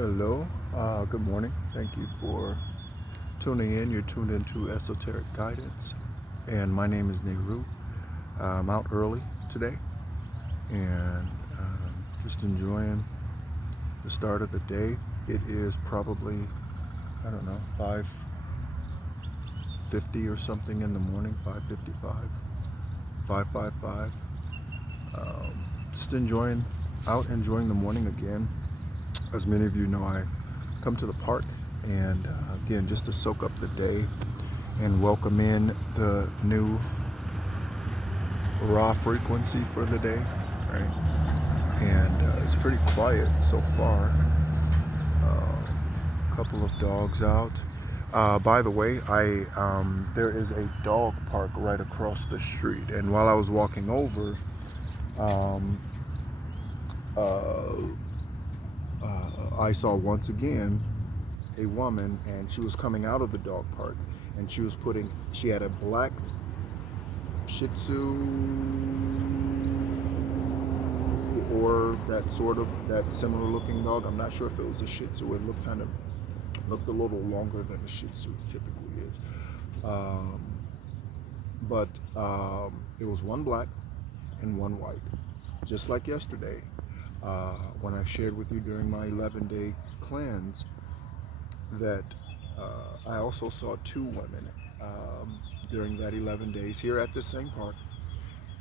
Hello, good morning. Thank you for tuning in. You're tuned into Esoteric Guidance, and my name is Nehru. I'm out early today and just enjoying the start of the day. It is probably, I don't know, 5:50 or something in the morning, 5:55, 5:55. Just enjoying the morning again. As many of you know, I come to the park and again, just to soak up the day and welcome in the new raw frequency for the day, right? And it's pretty quiet so far. A couple of dogs out. By the way, there is a dog park right across the street, and while I was walking over, um, uh, I saw once again a woman, and she was coming out of the dog park, and she had a black Shih Tzu or that similar looking dog. I'm not sure if it was a Shih Tzu. It looked a little longer than a Shih Tzu typically is. Um, but it was one black and one white, just like yesterday when I shared with you during my 11-day cleanse that I also saw two women during that 11 days here at the same park.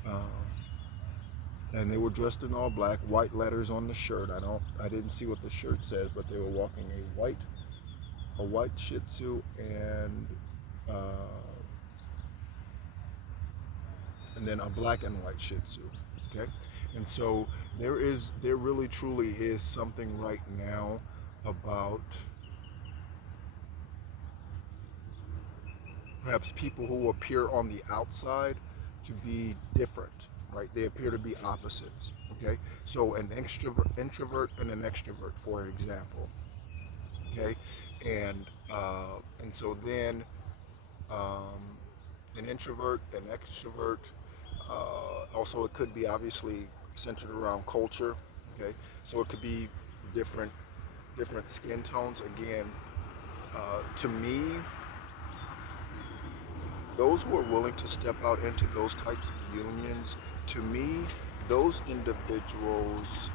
Um, and they were dressed in all black, white letters on the shirt. I didn't see what the shirt said, but they were walking a white Shih Tzu uh, and then a black and white Shih Tzu. Okay, and so there really truly is something right now about perhaps people who appear on the outside to be different, right? They appear to be opposites. Okay, so an introvert and an extrovert, for example. Okay, and so then um, an introvert, an extrovert. Also, it could be obviously centered around culture. Okay, so it could be different different skin tones. Again, to me, those who are willing to step out into those types of unions, to me, those individuals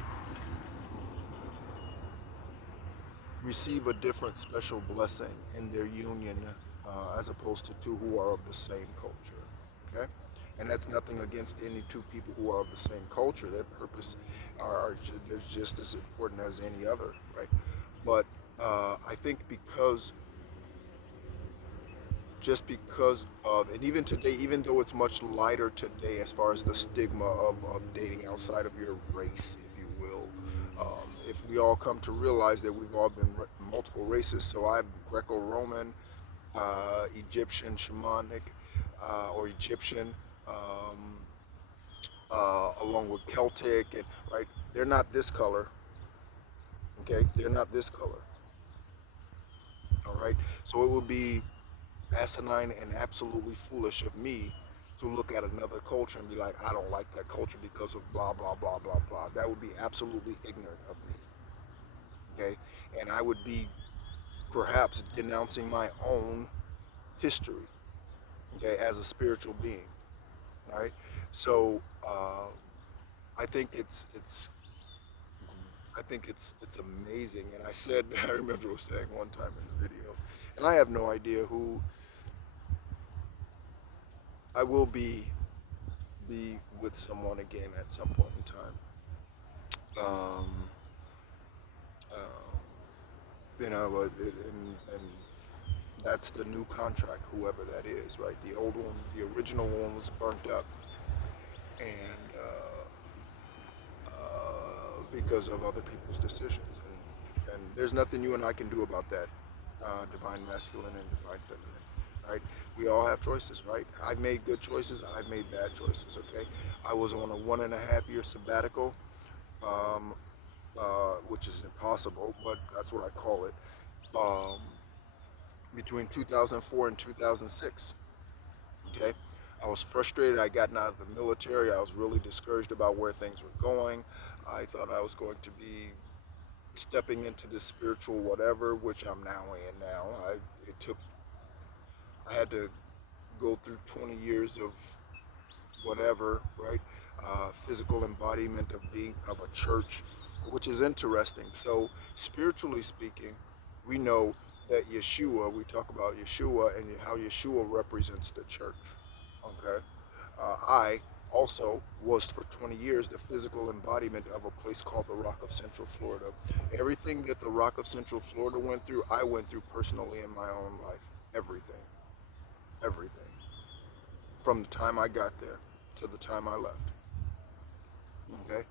receive a different special blessing in their union as opposed to two who are of the same culture. Okay? And that's nothing against any two people who are of the same culture. Their purpose they're just as important as any other, right? But I think because of, and even today, even though it's much lighter today as far as the stigma of dating outside of your race, if you will, if we all come to realize that we've all been multiple races. So I'm Greco-Roman, Egyptian, Shamanic, or Egyptian, um, along with Celtic, and right, they're not this color. Okay, they're not this color. All right, so it would be asinine and absolutely foolish of me to look at another culture and be like, I don't like that culture because of blah, blah, blah, blah, blah. That would be absolutely ignorant of me. Okay? And I would be perhaps denouncing my own history, okay, as a spiritual being. All right? So I think it's amazing. And I said, I remember saying one time in the video, and I have no idea who I will be with someone again at some point in time. Um, uh, and that's the new contract, whoever that is, right? The old one, the original one was burnt up, and because of other people's decisions, and there's nothing you and I can do about that. Divine masculine and divine feminine, right? We all have choices, right? I've made good choices. I've made bad choices. Okay, I was on a 1.5 year sabbatical, um, which is impossible, but that's what I call it. Um, Between 2004 and 2006. Okay, I was frustrated. I gotten out of the military. I was really discouraged about where things were going. I thought I was going to be stepping into this spiritual whatever, which I'm now in now. It took I had to go through 20 years of whatever, right? Physical embodiment of being of a church, which is interesting. So spiritually speaking, we know that Yeshua. We talk about Yeshua and how Yeshua represents the church. Okay, I also was for 20 years the physical embodiment of a place called the Rock of Central Florida. Everything that the Rock of Central Florida went through, I went through personally in my own life. Everything, everything, from the time I got there to the time I left. Okay,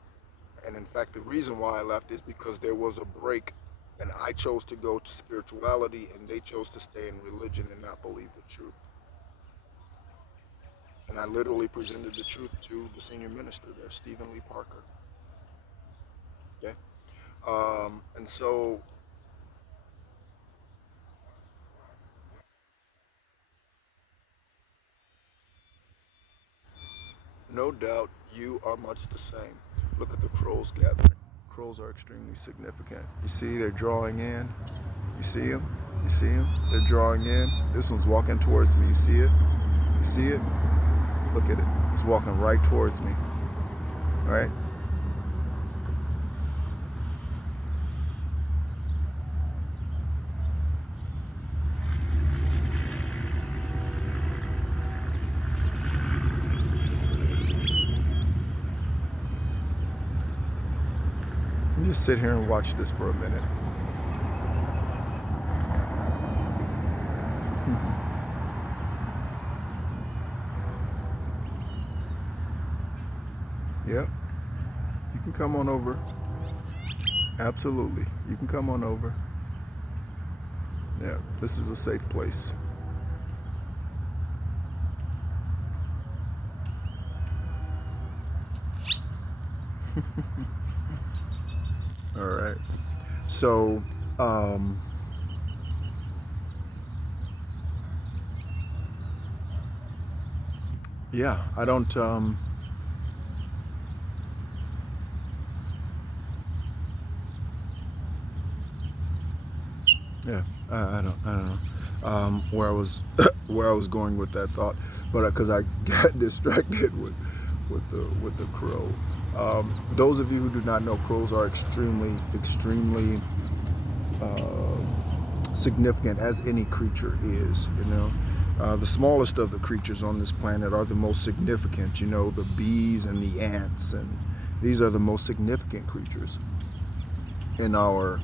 and in fact, the reason why I left is because there was a break, and I chose to go to spirituality, and they chose to stay in religion and not believe the truth. And I literally presented the truth to the senior minister there, Stephen Lee Parker. Okay, and so no doubt you are much the same. Look at the crows gathering. Crows are extremely significant. You see, they're drawing in. You see them? You see them? They're drawing in. This one's walking towards me. You see it? You see it? Look at it. It's walking right towards me. All right? Just sit here and watch this for a minute. Yep. You can come on over. Absolutely. You can come on over. Yeah, this is a safe place. All right. So, yeah, I don't, yeah, I don't know where I was, where I was going with that thought, but because I got distracted with the crow. Those of you who do not know, crows are extremely significant, as any creature is. You know, the smallest of the creatures on this planet are the most significant. You know, the bees and the ants, and these are the most significant creatures in our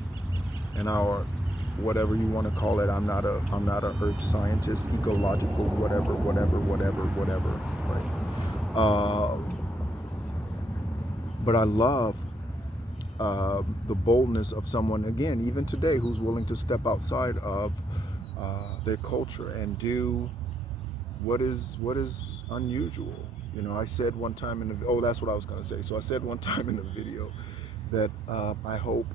whatever you want to call it. I'm not a earth scientist, ecological, whatever, right? But I love the boldness of someone, again, even today, who's willing to step outside of their culture and do what is unusual. You know, I said one time in the that's what I was going to say. So I said one time in the video that I hope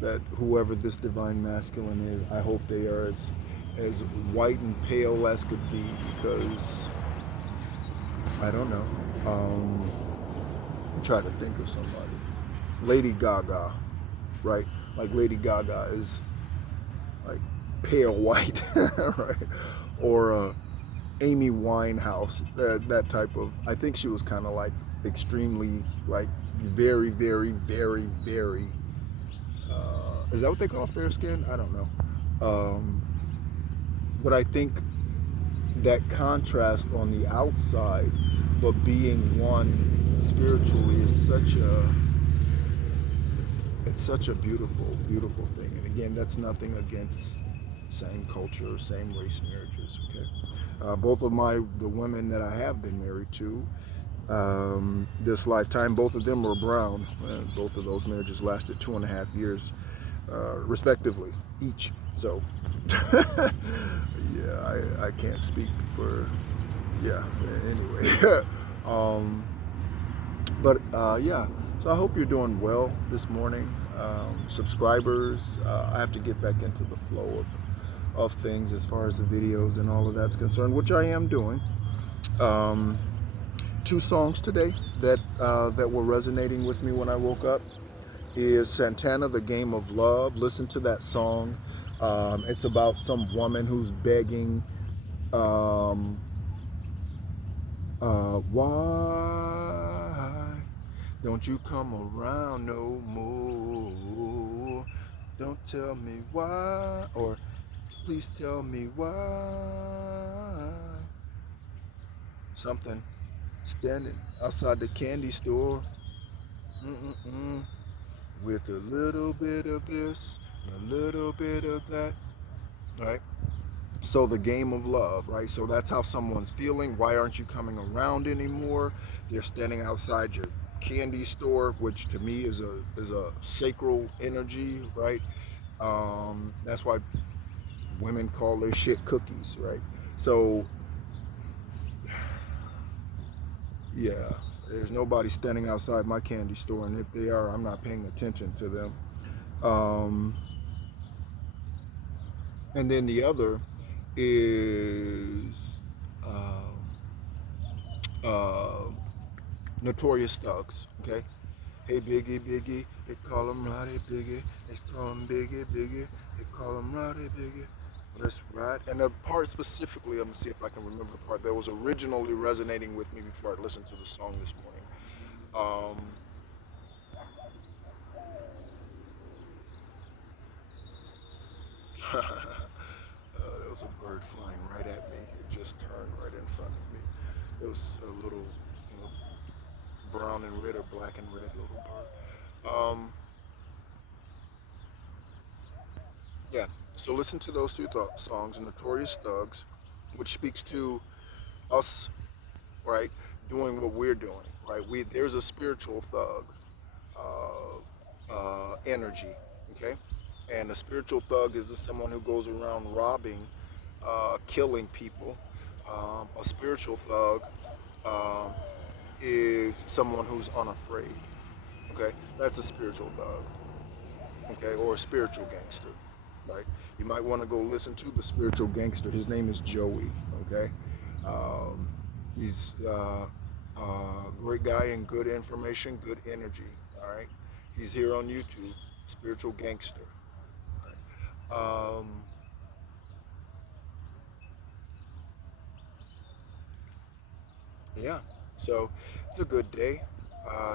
that whoever this divine masculine is, I hope they are as white and pale as could be, because I don't know. I'm trying to think of somebody. Lady Gaga, right? Like Lady Gaga is like pale white, right? Or Amy Winehouse, that type of. I think she was kind of like extremely, like very, very, very, very. Is that what they call fair skin? I don't know. But I think that contrast on the outside, but being one spiritually, is such a beautiful thing. And again, that's nothing against same culture, same race marriages. Okay, both of the women that I have been married to this lifetime, both of them were brown, and both of those marriages lasted 2.5 years, respectively, each. So, yeah, I can't speak for, yeah. Anyway, but yeah. So I hope you're doing well this morning. Subscribers, I have to get back into the flow of things as far as the videos and all of that's concerned, which I am doing. 2 songs today that were resonating with me when I woke up. is Santana, The Game of Love. Listen to that song. It's about some woman who's begging, um, why don't you come around no more? Don't tell me why, or please tell me why. Something standing outside the candy store. Mm-mm-mm. With a little bit of this, a little bit of that, right? So the game of love, right? So that's how someone's feeling. Why aren't you coming around anymore? They're standing outside your candy store, which to me is a sacral energy, right? That's why women call their shit cookies, right? So yeah, there's nobody standing outside my candy store, and if they are, I'm not paying attention to them. Um, and then the other is uh, uh, Notorious Thugs. Okay, hey Biggie, Biggie, they call him Roddy Biggie, they call him Biggie, Biggie, they call him Roddy Biggie. Let's ride. And the part specifically, I'm gonna see if I can remember the part that was originally resonating with me before I listened to the song this morning. Um, there was a bird flying right at me. It just turned right in front of me. It was a little, you know, brown and red or black and red little bird. Yeah. So listen to those two songs, Notorious Thugs, which speaks to us, right, doing what we're doing, right? There's a spiritual thug energy, okay, and a spiritual thug is someone who goes around robbing, killing people. A spiritual thug um, is someone who's unafraid. Okay, that's a spiritual thug. Okay, or a spiritual gangster, right? You might want to go listen to the spiritual gangster. His name is Joey. Okay, um, he's great guy and good information, good energy. All right, he's here on YouTube. Spiritual gangster. All right? Yeah, so it's a good day.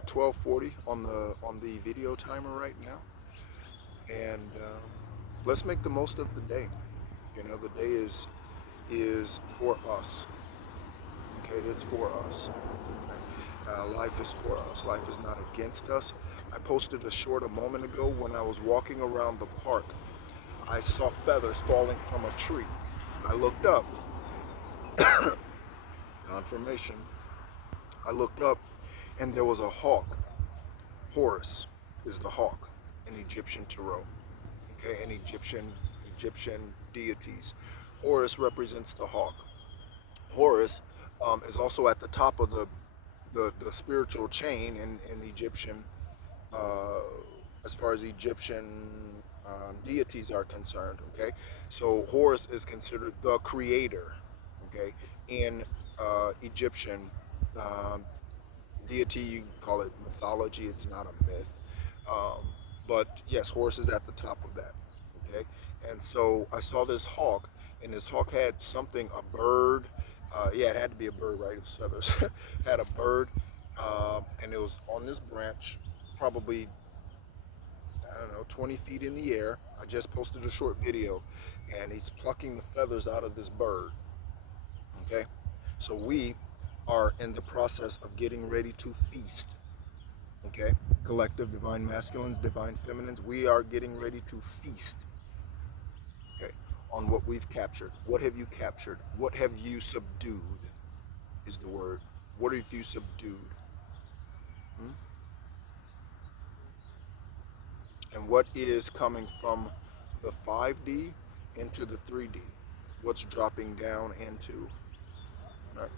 12:40 on the video timer right now, and let's make the most of the day. You know, the day is for us. Okay, it's for us. Okay? Life is for us. Life is not against us. I posted a short a moment ago when I was walking around the park. I saw feathers falling from a tree. I looked up. Confirmation. I looked up, and there was a hawk. Horus is the hawk in Egyptian tarot. Okay, in Egyptian deities. Horus represents the hawk. Horus is also at the top of the spiritual chain in Egyptian, uh, as far as Egyptian deities are concerned. Okay, so Horus is considered the creator. Okay, in Egyptian um, deity, you can call it mythology. It's not a myth, um, but yes, Horus is at the top of that. Okay, and so I saw this hawk, and this hawk had something, a bird. Yeah, it had to be a bird, right? It was feathers. Had a bird, and it was on this branch, probably I don't know, 20 feet in the air. I just posted a short video, and he's plucking the feathers out of this bird. Okay, so we are in the process of getting ready to feast. Okay, collective divine masculines, divine feminines, we are getting ready to feast. Okay, on what we've captured. What have you captured? What have you subdued? Is the word. What have you subdued? Hmm? And what is coming from the 5D into the 3D? What's dropping down into, right,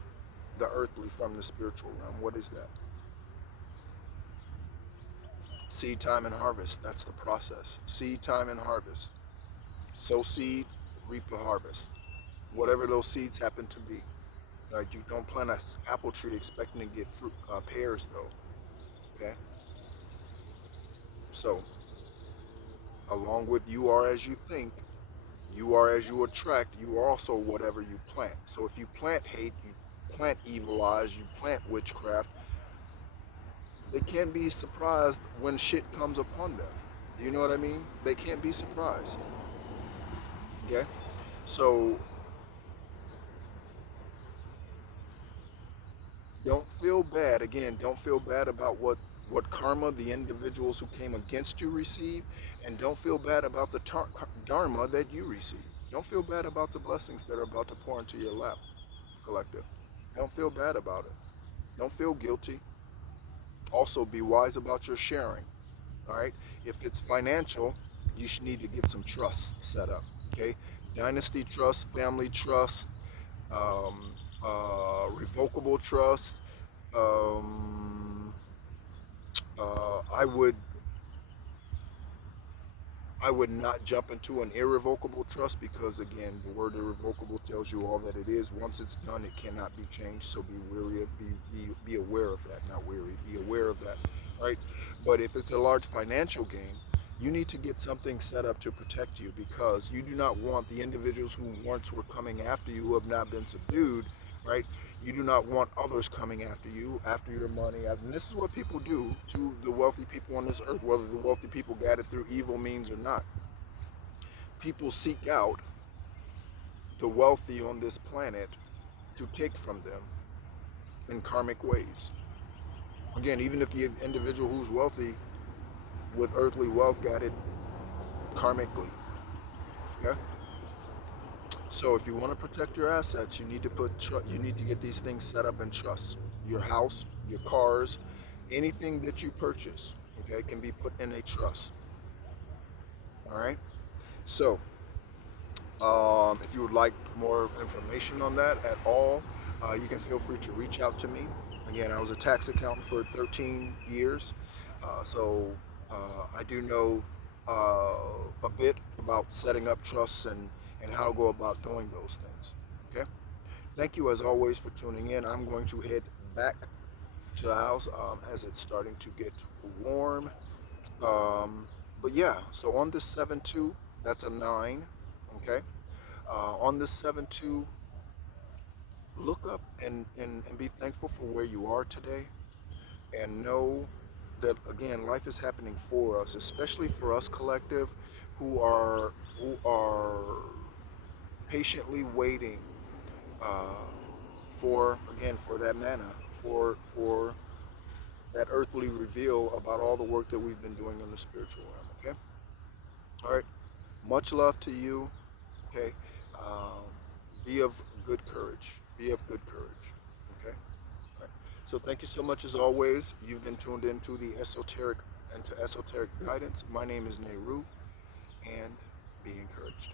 the earthly from the spiritual realm? What is that? Seed time and harvest. That's the process. Seed time and harvest. Sow seed, reap a harvest. Whatever those seeds happen to be. Right? You don't plant an apple tree expecting to get fruit, pears, though. Okay. So, along with you are as you think, you are as you attract, you are also whatever you plant. So if you plant hate, you plant evil eyes, you plant witchcraft, they can't be surprised when shit comes upon them. Do you know what I mean? They can't be surprised. Okay? So don't feel bad. Again, don't feel bad about what karma the individuals who came against you receive, and don't feel bad about the dharma that you receive. Don't feel bad about the blessings that are about to pour into your lap, collective. Don't feel bad about it. Don't feel guilty. Also, be wise about your sharing. All right. If it's financial, you should need to get some trust set up. Okay. Dynasty trust, family trust, revocable trust. Um, uh, I would I would not jump into an irrevocable trust because again, the word irrevocable tells you all that it is. Once it's done, it cannot be changed. So be wary of be aware of that. Not weary. Be aware of that. Right. But if it's a large financial gain, you need to get something set up to protect you because you do not want the individuals who once were coming after you who have not been subdued, right? You do not want others coming after you, after your money. And this is what people do to the wealthy people on this earth, whether the wealthy people got it through evil means or not. People seek out the wealthy on this planet to take from them in karmic ways. Again, even if the individual who's wealthy with earthly wealth got it karmically, okay? So if you want to protect your assets, you need to you need to get these things set up in trust. Your house, your cars, anything that you purchase, okay, can be put in a trust. All right. So if you would like more information on that at all, you can feel free to reach out to me. Again, I was a tax accountant for 13 years, so I do know a bit about setting up trusts and how to go about doing those things. Okay. Thank you as always for tuning in. I'm going to head back to the house as it's starting to get warm. Um, but yeah, so on this 7-2, that's a 9. Okay. On this 7-2, look up and be thankful for where you are today and know that again life is happening for us, especially for us collective who are patiently waiting uh, for that manna, for that earthly reveal about all the work that we've been doing in the spiritual realm. Okay, all right. Much love to you. Okay, um, be of good courage. Be of good courage. Okay. All right. So thank you so much as always. You've been tuned into the esoteric guidance. My name is Nehru, and be encouraged.